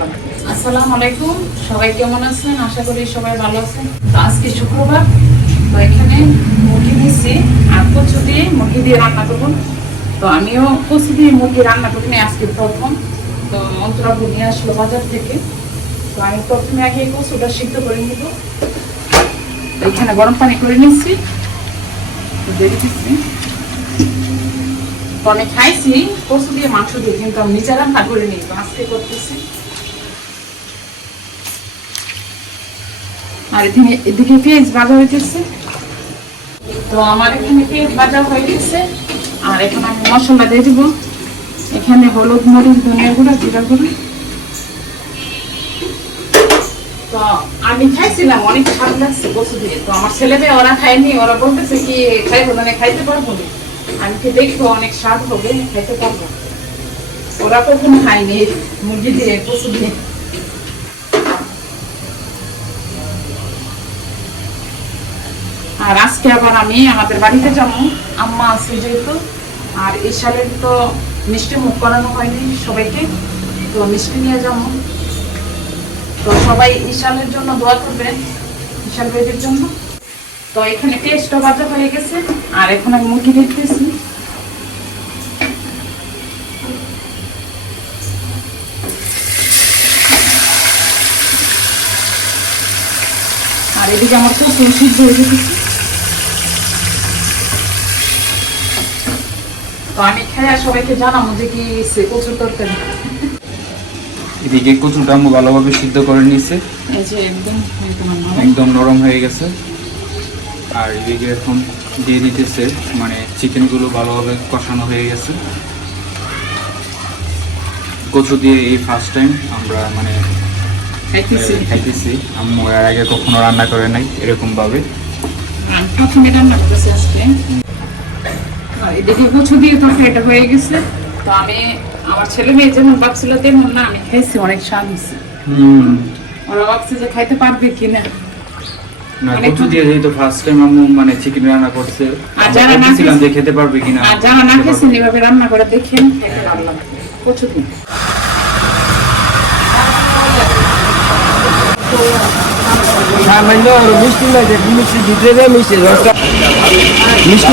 লাগবে আসসালামু আলাইকুম সবাই কেমন আছেন? আশা করি সবাই ভালো আছেন। তো আজকে শুক্রবার, তো এখানে মুরগি নিয়েছি মুরগি দিয়ে রান্না করব। তো আমিও কচু মুরগি রান্না করি না আজকে প্রথম। তো মন্ত্রাবু নিয়ে আসলো বাজার থেকে। তো আমি প্রথমে আগে কচুটা সিদ্ধ করে নিব। এখানে গরম পানি করে নিচ্ছি তো দিচ্ছি আমি খাইছি দিয়ে মাংস দিয়ে, কিন্তু আমি রান্না করে নিই আজকে করতেছি। আর এদিকে এদিকে পেঁয়াজ ভাজা তো আমার এখানে পেঁয়াজ ভাজা হয়ে গেছে, আর এখন আমি মশলা দিয়ে দিব। এখানে হলুদ, মরিচ, ধনিয়া গুঁড়া, জিরা গুঁড়া। তো আমি খাইছিলাম, অনেক স্বাদ লাগছে কচু দিয়ে। তো আমার ছেলে মেয়ে ওরা খায়নি, ওরা বলতেছে কি, খাইবো মানে খাইতে পারব না। দেখব, অনেক স্বাদ হবে পারব। ওরা খায়নি মুরগি দিয়ে কচু দিয়ে। আর আজকে আবার আমি আমাদের বাড়িতে যাব, আম্মা আছে যেহেতু, আর এই সালের তো মিষ্টি মুখ করানো হয়নি সবাইকে, তো মিষ্টি নিয়ে যাব। তো সবাই ঈশালের জন্য দোয়া করবেন ইশাল বেবির জন্য। তো এখানে টেস্টও বাজা হয়ে গেছে আর এখন আমি মুরগি দেখতেছি। আর এদিকে আমার প্রচুর সিদ্ধ হয়ে গেছে। তো আমি খেয়ে সবাইকে জানাব যে কি সে প্রচুর তরকারি। এদিকে কচুটা আম্মু ভালোভাবে সিদ্ধ করে নিয়েছে। একদম নরম হয়ে গেছে। আর এদিকে এখন দিয়ে দিতেছে মানে চিকেনগুলো ভালোভাবে কষানো হয়ে গেছে। কচু দিয়ে এই ফার্স্ট টাইম আমরা মানে খাইতেছি। আম্মু এর আগে কখনো রান্না করে নাই এরকম ভাবে আমি প্রথমে রান্না করতেছি আজকে। এদিকে কচু দিয়ে তরকারিটা হয়ে গেছে। তো আমি আমার ছেলে মেয়ে যেমন ভাবছিল তেমন না আমি খাইছি অনেক স্বাদ হয়েছে। ওরা ভাবছে যে খাইতে পারবে কিনা। না কচু দিয়ে যেহেতু ফার্স্ট টাইম আম্মু মানে চিকেন রান্না করছে আর যারা না ভাবতেছিলাম যে খেতে পারবে কিনা আর যারা না খেয়েছেন এভাবে রান্না করে দেখেন খেতে ভালো লাগবে কচু দিয়ে সামান্য মিষ্টি মিষ্টি দিতে দেয় মিষ্টি রসটা মিষ্টি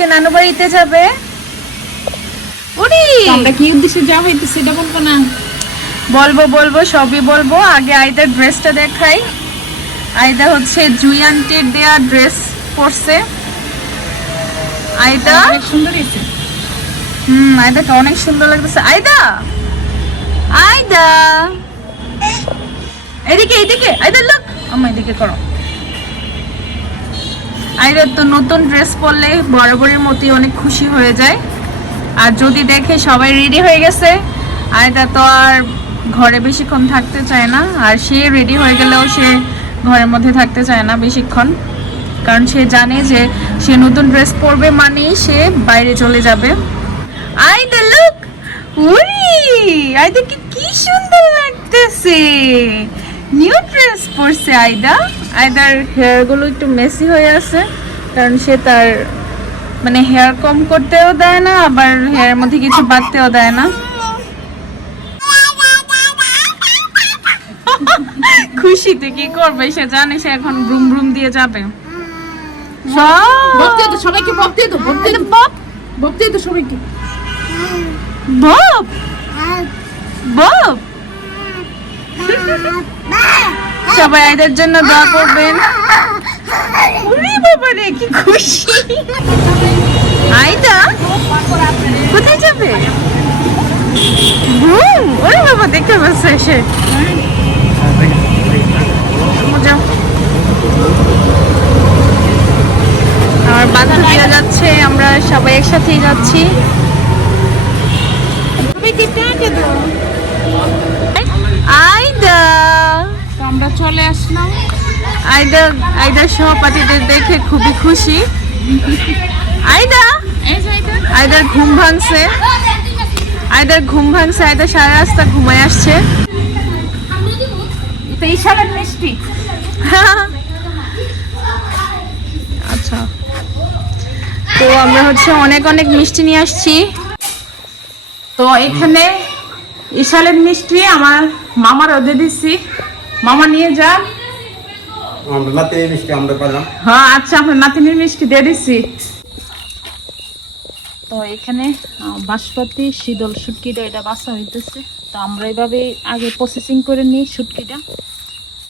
আজকে নানু বাড়িতে যাবে আমরা কি উদ্দেশ্যে সেটা বলব না। বলব বলব সবই বলব। আগে আইদার ড্রেসটা দেখাই। আইদা হচ্ছে জুই আন্টির দেয়া ড্রেস পরছে। আইদা সুন্দর হয়েছে। হুম আইদাকে অনেক সুন্দর লাগতেছে। আইদা আইদা এদিকে এদিকে আইদা লোক আমার এদিকে করো। আইদার তো নতুন ড্রেস পরলে বরাবরের মতোই অনেক খুশি হয়ে যায়। আর যদি দেখে সবাই রেডি হয়ে গেছে, আয়দা তো আর ঘরে বেশিক্ষণ থাকতে চায় না, আর সে রেডি হয়ে গেলেও সে ঘরের মধ্যে থাকতে চায় না বেশিক্ষণ। কারণ সে জানে যে সে নতুন ড্রেস পরবে মানেই সে বাইরে চলে যাবে। আইদা লুক উরি! আইদা কি কি সুন্দর লাগতেছে! নিউ ড্রেস পরছে আইদা আইদার হেয়ারগুলো একটু মেসি হয়ে আছে কারণ সে তার মানে হেয়ার কম করতেও দেয় না আবার হেয়ার মধ্যে কিছু বাড়তেও দেয় না। খুশিতে কি করবে? সে জানে সে এখন ব্রুম ব্রুম দিয়ে যাবে। বকতে তো সবাইকে বকতে তো বকতে তো বব বকতে তো সবাইকে। বব বব সবাই এদের জন্য দোয়া করবেন। ওরে বাবা রে, কি খুশি। কোথায় যাবে? ঘুম, ওরে বাবা, দেখতে পাচ্ছে এসে। বাধা দিয়ে যাচ্ছে, আমরা সবাই একসাথেই যাচ্ছি। আমরা চলে আসলাম। আইদা আইদা সহপাঠীদের দেখে খুবই খুশি। আইদা! আইদার ঘুম ভাঙছে। আয়দার ঘুম ভাঙছে আয়দার সারা রাস্তা ঘুমায় আসছে। মিষ্টি। আচ্ছা। তো আমরা হচ্ছে অনেক অনেক মিষ্টি নিয়ে আসছি। তো এখানে ইশালের মিষ্টি আমার মামার ওদের দিচ্ছি মামা নিয়ে যান আমরা নাতে মিষ্টি আমরা পেলাম। হ্যাঁ আচ্ছা আমরা নাতিনির মিষ্টি দিয়ে দিছি। তো এখানে বাসপতি বাঁশপাতি শীতল শুটকিটা এটা বাসা হইতেছে। তো আমরা এভাবে আগে প্রসেসিং করে নিই শুটকিটা।